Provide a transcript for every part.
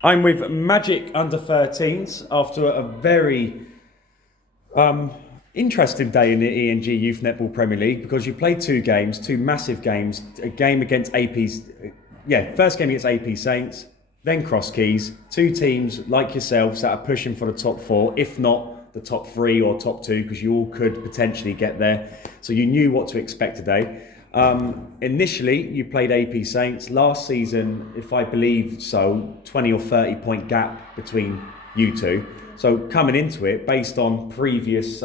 I'm with Magic under 13s after a very interesting day in the ENG Youth Netball Premier League because you played two games, two massive games. A game against AP's, first game against AP Saints, then Crosskeys. Two teams like yourselves that are pushing for the top four, if not the top three or top two, because you all could potentially get there. So you knew what to expect today. Initially, you played AP Saints. Last season, if I believe so, 20 or 30 point gap between you two. So coming into it, based on previous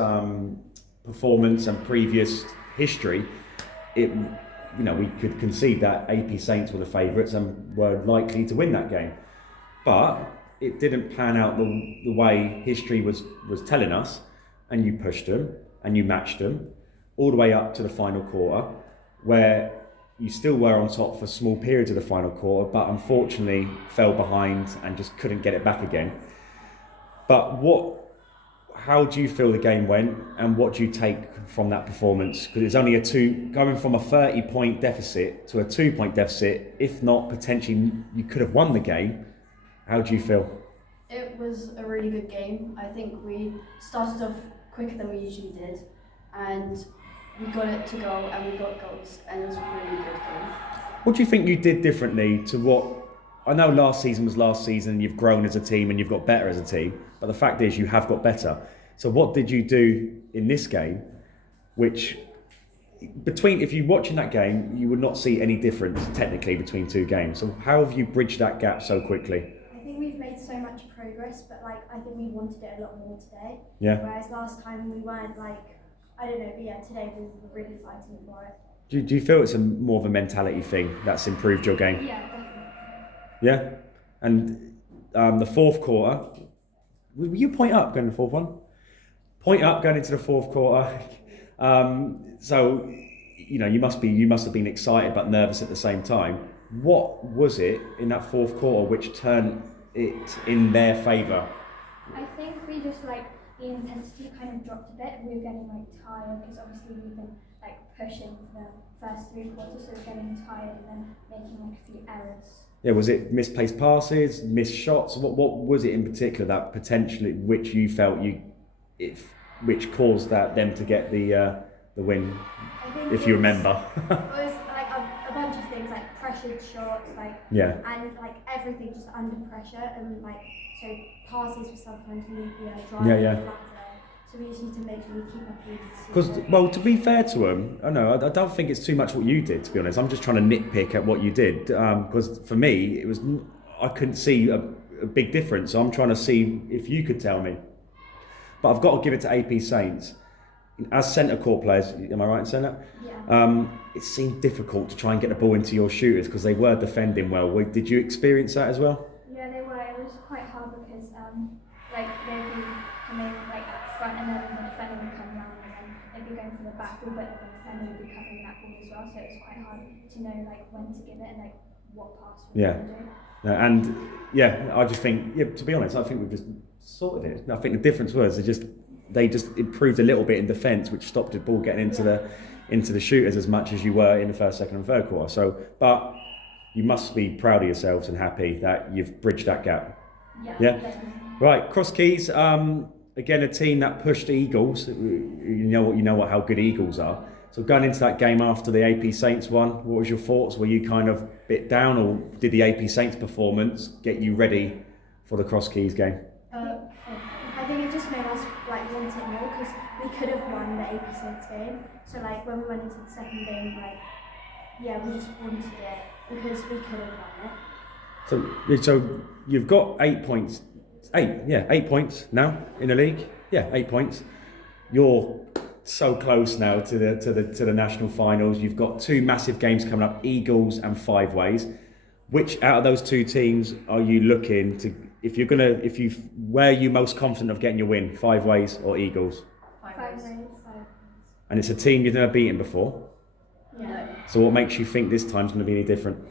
performance and previous history, we could concede that AP Saints were the favourites and were likely to win that game. But it didn't pan out the way history was telling us, and you pushed them and you matched them all the way up to the final quarter, where you still were on top for small periods of the final quarter, but unfortunately fell behind and just couldn't get it back again. But how do you feel the game went, and what do you take from that performance? Because it's only going from a 30-point deficit to a 2-point deficit. If not, potentially you could have won the game. How do you feel? It was a really good game. I think we started off quicker than we usually did, and we got it to go and we got goals, and it was a really good game. What do you think you did differently to what? I know last season was last season, you've grown as a team and you've got better as a team, but the fact is you have got better. So what did you do in this game, which if you're watching that game, you would not see any difference technically between two games. So how have you bridged that gap so quickly? I think we've made so much progress, but I think we wanted it a lot more today. Yeah. Whereas last time we weren't I don't know, but yeah, today we were really fighting for it. Do you feel it's more of a mentality thing that's improved your game? Yeah, definitely. Yeah, and the fourth quarter, will you point up going to the fourth one? Point up going into the fourth quarter. So you must have been excited but nervous at the same time. What was it in that fourth quarter which turned it in their favour? I think we just the intensity kind of dropped a bit, and we were getting tired because obviously we've been pushing for the first three quarters, so we're getting tired and then making a few errors. Yeah, was it misplaced passes, missed shots? What was it in particular that potentially which you felt which caused them to get the win? If you remember. It was a bunch of things, pressured shots, yeah, and everything just under pressure, and so passes were sometimes leakier, driving flatter. So we just need to make sure we keep up with it. Because, to be fair to them, I don't think it's too much what you did, to be honest. I'm just trying to nitpick at what you did. Because for me, I couldn't see a big difference. So I'm trying to see if you could tell me. But I've got to give it to AP Saints. As centre court players, am I right in saying that? Yeah. It seemed difficult to try and get the ball into your shooters because they were defending well. Did you experience that as well? Yeah, they were. It was quite hard because they'd be coming up front, and then the defender would come round, and then they'd be going for the back ball, but the defender would be covering that ball as well. So it was quite hard to know when to give it and what pass we were going to do. I just think, to be honest, I think we've just sorted it. I think the difference was they just improved a little bit in defence, which stopped the ball getting into the shooters as much as you were in the first, second, and third quarter. So, but you must be proud of yourselves and happy that you've bridged that gap. Yeah. Right, Crosskeys. Again, a team that pushed Eagles. You know how good Eagles are. So going into that game after the AP Saints won, what was your thoughts? Were you kind of a bit down, or did the AP Saints performance get you ready for the Crosskeys game? I think it just made us want it more, because we could have won the AP Saints game. So when we went into the second game, we just wanted it because we could have won it. So you've got 8 points. 8 points now in the league. 8 points. You're so close now to the national finals. You've got two massive games coming up: Eagles and Five Ways. Which out of those two teams are you looking to? Where are you most confident of getting your win? Five Ways or Eagles? Five ways. And it's a team you've never beaten before. No, So what makes you think this time's going to be any different?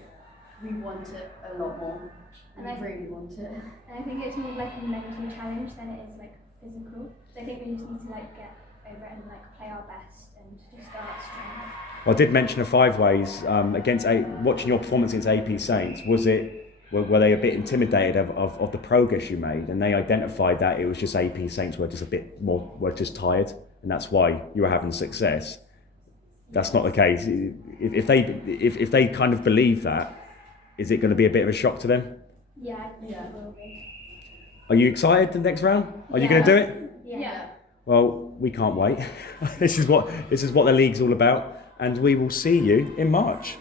we want it a lot more. And We really want it. And I think it's more a mental challenge than it is physical. So I think we just need to get over it and play our best and just start strong. Well, I did mention a Five Ways against watching your performance against AP Saints. Was it were they a bit intimidated of the progress you made, and they identified that it was just AP Saints were just a bit more, were just tired, and that's why you were having success? That's not the case. If they kind of believe that, is it going to be a bit of a shock to them? Yeah, I think Yeah. it will be. Are you excited for the next round? Are you going to do it? Yeah. Well, we can't wait. This is what the league's all about, and we will see you in March.